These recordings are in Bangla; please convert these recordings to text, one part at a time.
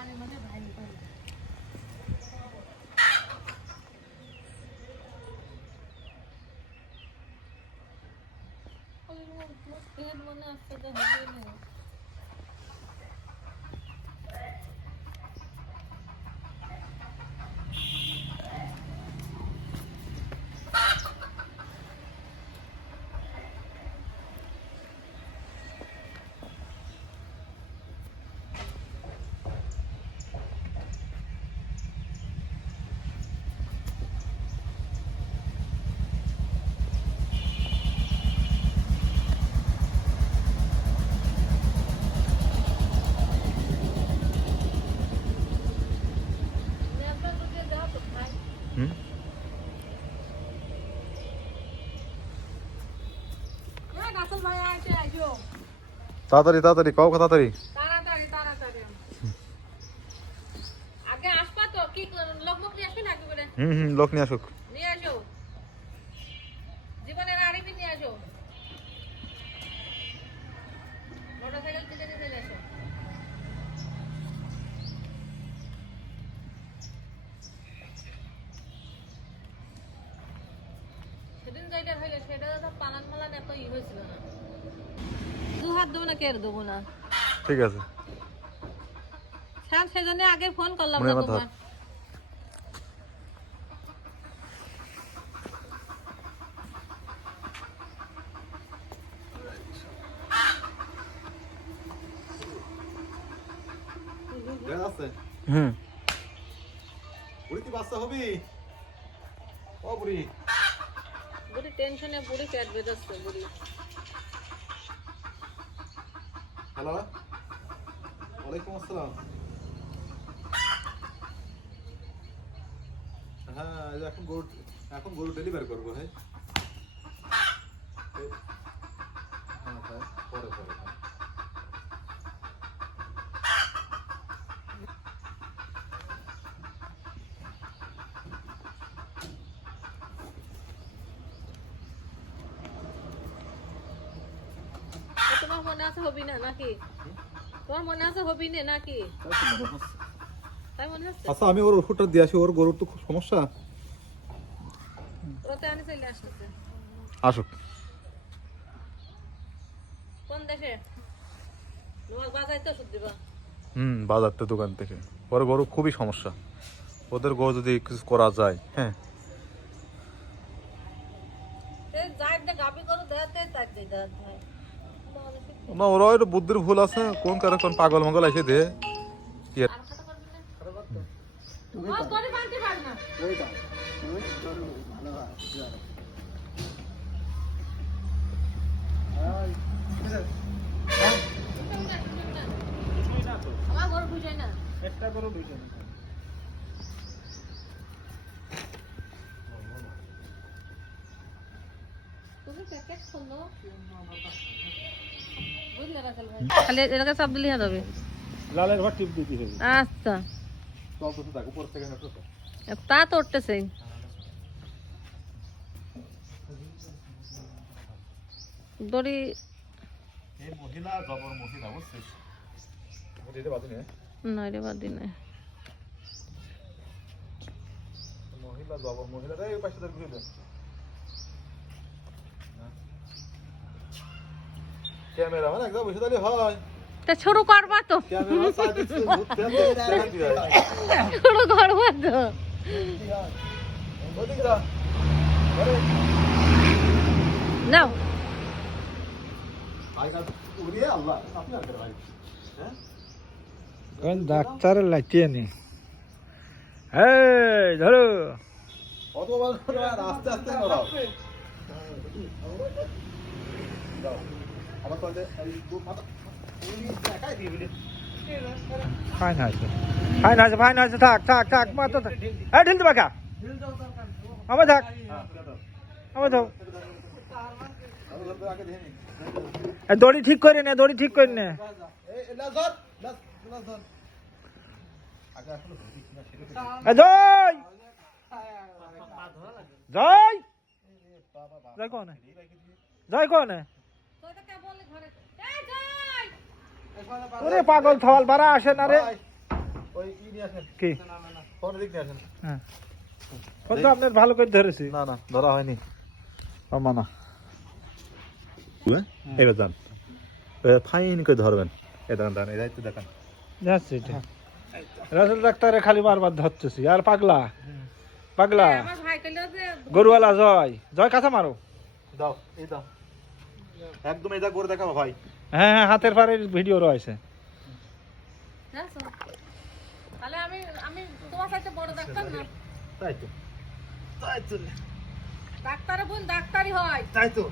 পানির মধ্যে ভাইনি করে তেল মনে আসছে যে হবে না তাড়াতাড়ি তাড়াতাড়ি কাও তাড়াতাড়ি তাড়াতাড়ি তাড়াতাড়ি আগে আসবা তো কি লোকমুখ নিয়ে আসবি না কি করে লোক নিয়ে আসুক নিয়ে আসো জীবনের আড়িবি নিয়ে আসো মোটরসাইকেল থেকে নিয়ে আসো সেদিন যাইটা হইলে সেটা তো পালান মালান এত হয়েছিল না দু হাত দেবো না কেড়ে দেবো না ঠিক আছে স্যার সেজন্য আগে ফোন করলাম না তোমার বুড়ি কি বাচ্চা হবি ও বুড়ি বুড়ি টেনশনে বুড়ি পেট বেঁধেছে বুড়ি হ্যালো ওয়ালাইকুম আসসালাম হ্যাঁ এখন গরু ডেলিভারি করবো হ্যাঁ পরে পরে তোমার মনে আছে হবি না নাকি তোমার মনে আছে হবি না নাকি তাই মনে হচ্ছে আচ্ছা আমি ওর ওষুধটা দিয়ে আসি ওর গরুর তো খুব সমস্যা ওতে আনি চলে আসছে আসুক কোন দেশে তোমার বাজারে তো ওষুধ দিবা বাজার তো দোকান থেকে ওর গরু খুবই সমস্যা ওদের গরু যদি কিছু করা যায় হ্যাঁ এই যাইতে গাবি করে দেতে তাইতে দেত হয় না ওরা একটু বুদ্ধির ভুল আছে কোন কারণে কোন পাগল মঙ্গল এসে দে একটা করে বুঝে না খালি এটাকে সব দিলে হবে লালের ভাত টিপ দিতে হবে আচ্ছা তা তো উঠতেছে দড়ি এই মহিলা জবর মহিলা বুঝছিস না রে বাদ দিন মহিলা জবর মহিলা রে এই পাশে ধরে ঘুরে ক্যামেরা মানে একদম বসে তাহলে হয় তা শুরু করবা তো ক্যামেরা সাইডে ঘুরতে শুরু করবা তো ওদিকে যা আরে নাও আইগা উড়িয়ে আল্লাহ আপনি আর ভাই হ্যাঁ কোন ডাক্তার লাগিয়ে নি এই ধরো অত বড় আস্তে আস্তে নড়াও দাও আমার তো এই দু মাথা একাই দিয়ে দিলে ফাইন আছে থাক মাথা এই ঢিল দিবা কা আমার থাক আমার দাও দড়ি ঠিক করে নে জয় কোন ওরে পাগল থল বারা আসে না রে ওই ই নিয়ে আসেন কি ফোন দিক নিয়ে আসেন হ্যাঁ কত আপনার ভালো করে ধরেছি না না ধরা হয়নি মানা এবার যান ফাইন করে ধরবেন এ দেখান দেখান এই দায়িত্ব দেখান যাচ্ছে এটা রাসেল ডাক্তারে খালি বারবার ধরতেছি আর পাগলা পাগলা আমার ভাই কইলো যে গরুওয়ালা জয় জয় কাঁচা মারো দাও এই দাও একদম এটা করে দেখাবো ভাই হ্যাঁ হ্যাঁ হাতের পাড়ের ভিডিও রয়েছে জানো তাহলে আমি আমি তোমার সাথে বড় ডাক্তার না তাই তো তাই তো ডাক্তার বোন ডাক্তারই হয় তাই তো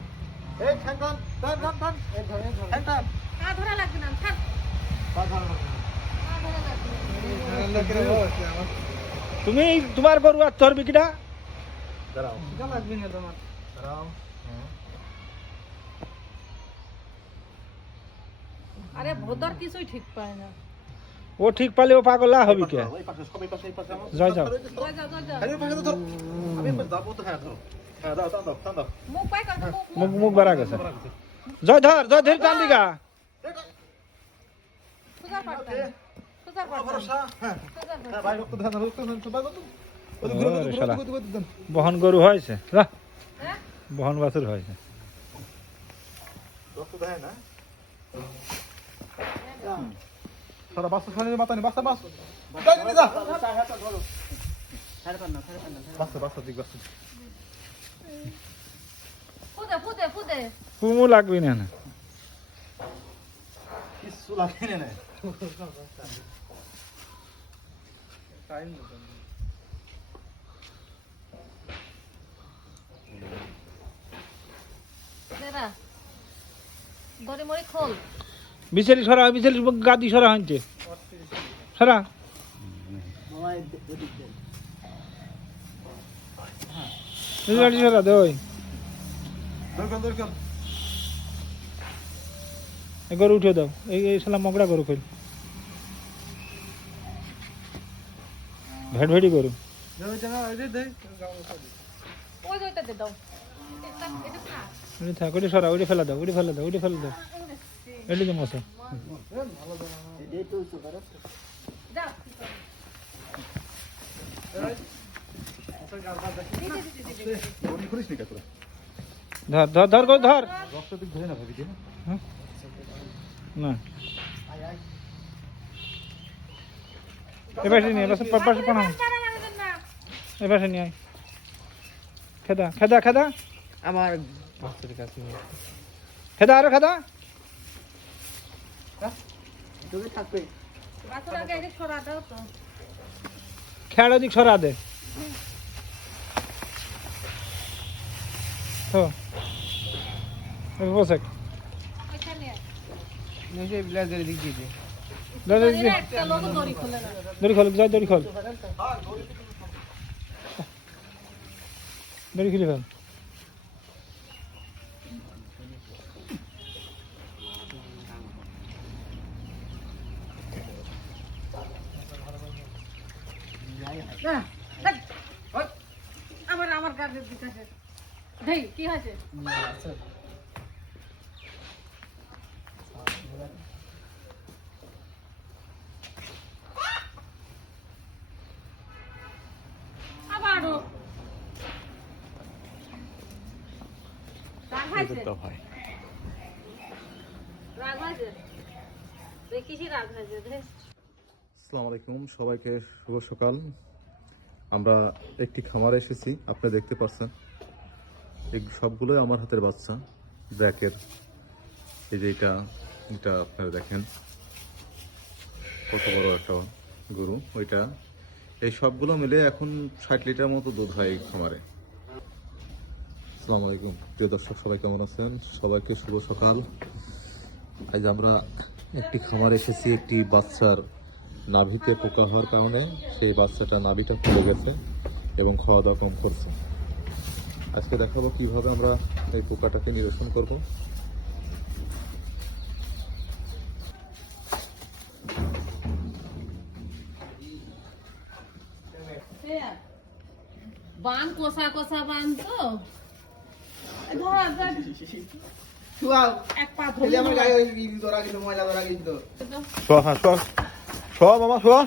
এই ঠান ঠান টান টান টান এই ধর ঠান টান তা ধরা লাগবে না থাক পা ধর তা ধরা লাগবে না। তুমি তোমার গরু আর তোর বিকিটা দাঁড়াও দাঁড়াও আরে ভোদর কিছুই ঠিক পায় না ও ঠিক পালে ও পাগলা হবি কে এই পাশে সবাই পাশে এই পাশে জয় যাও যা যা যা যা আরে পাশে তো ধর আমি দাও তো হ্যাঁ ধরো হ্যাঁ দাও টান দাও টান দাও মুখ পাই কর মুখ মুখ বাড়া গেছে জয় ধর টান দিগা সুজার পাড়তা সুজার পাড়তা ভরসা হ্যাঁ হ্যাঁ ভাই রক্ত দেন রক্ত দেন সবাই কত ওই ওরে শালা। ঘুরে দেন বহন গরু হয়েছে যা হ্যাঁ বহন বাছুর হয়েছে রক্ত দেয় না সারা বাস খালি মাথা নি বাসা বাস যাই নি যা বাসা দিক বাসা ফুদে কুমু লাগবি না কিছু লাগে না দেরা দড়ি মরি খোল বিচারি সরা বিচারি গাদি সরা হইতে সরা গাড়ি সরা দে ওই দরকার এই গরু উঠে দাও এই শালা মগড়া গরু কইল ভেট ভেটি গরু ওই দইটা দে দাও এটা এটা খা ওই থাক ওই সরা ওই ফেলা দাও ওই ফেলা দাও এলি যে মশা দাও করিস নি কাতরা ধর গরু ধর রক্ত দিক ধরে না ভাবি কি হ্যাঁ? না এবার নিয়ে এবার পাশে পানা এবার নিয়ে আয় খেদা আমার খেদা আরো খেদা তুমি থাকবে বাছুর আগে এটা ছড়া দাও তো খেড়া দিক সরা দে তো বসে ওইখানে নিজে ব্লেজার দিক দিয়ে এর একটা লোক দড়ি খুলে না দড়ি খোল যাই দড়ি খোল দড়ি খুলে ফেল আমার গাড়ির দিকে দেই কি হয়েছে আবারও রাগ হয়েছে রাগ হয়েছে দেখিস রাগ হয়েছে দেখ আসসালামু আলাইকুম সবাইকে শুভ সকাল আমরা একটি খামারে এসেছি আপনারা দেখতে পাচ্ছেন এই সবগুলোই আমার হাতের বাচ্চা ব্র্যাকের এই যে এটা আপনারা দেখেন কত বড় একটা গরু ওইটা এই সবগুলো মিলে এখন 60 লিটার মতো দুধ হয় এই খামারে আসসালামু আলাইকুম প্রিয় দর্শক সবাই কেমন আছেন সবাইকে শুভ সকাল আজ আমরা একটি খামারে এসেছি একটি বাচ্চার নাভিতে পোকা হওয়ার কারণে সেই বাচ্চাটা নাভিটা ফুলে গেছে এবং খাওয়া দাওয়া কম করছে আজকে দেখাবো কিভাবে আমরা এই পোকাটাকে নিরসন করব বান কোসা বান তো শুয়াও এক পা খেলে আমার গায়ে ওই ধরা গেল ময়লা ধরা গেল শোয়া হ্যাঁ শোয়া শোয়া মামা শোয়া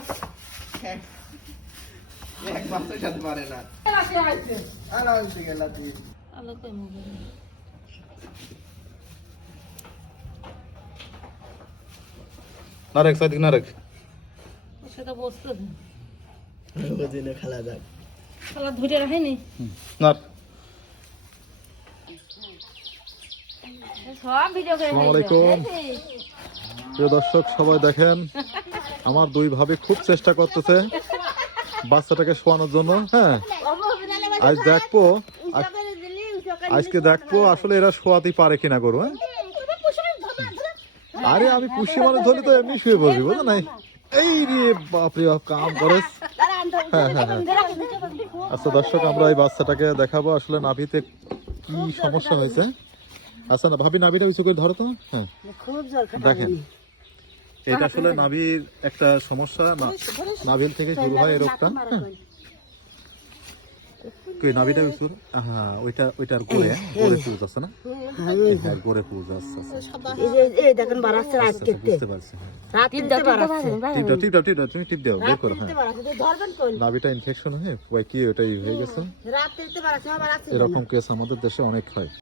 এক বাচ্চার সাথে পারে না আর আনতে গেলা তুই আলো কই মোবাইল নারেক সাইদিক নারেক সেটা বসতে ওদিনে খেলা যাক শালা ধরে রাখেনি নার সব ভিডিও করে আসসালামু আলাইকুম প্রিয় দর্শক সবাই দেখেন আমার দুই ভাবি খুব চেষ্টা করতেছে বাচ্চাটাকে শোয়ানোর জন্য। হ্যাঁ আজ দেখবো আজকে দেখবো আসলে এরা শোয়াতে পারে কিনা গরু। হ্যাঁ আরে আমি পুষি মানে ধরে তো এমনি শুয়ে পড়বি বুঝো নাই। এই রে বাপরে বাপ কাম করে। হ্যাঁ হ্যাঁ হ্যাঁ আচ্ছা দর্শক আমরা এই বাচ্চাটাকে দেখাবো আসলে নাভিতে কি সমস্যা হয়েছে। আচ্ছা না ভাবি নাভিটা উঁচু করে ধরো তো। হ্যাঁ দেখেন এটা আসলে নাভির একটা সমস্যা, নাভির থেকে শুরু হয় এই রোগটা। কই নাভিটা উঁচু, হ্যাঁ ওইটার গোড়ে পুজ আছে না, হ্যাঁ গোড়ে পুজ আছে। এই দেখেন বারাসে আজকে বুঝতে পারছি। টিপটা তুমি টিপ দাও বের করো। হ্যাঁ ধরবেন কোন নাভিটা ইনফেকশন হয়ে কি ওটাই হয়ে গেছে। রাত্রিতে বারাসে বারাসে এরকম কেস আমাদের দেশে অনেক হয়।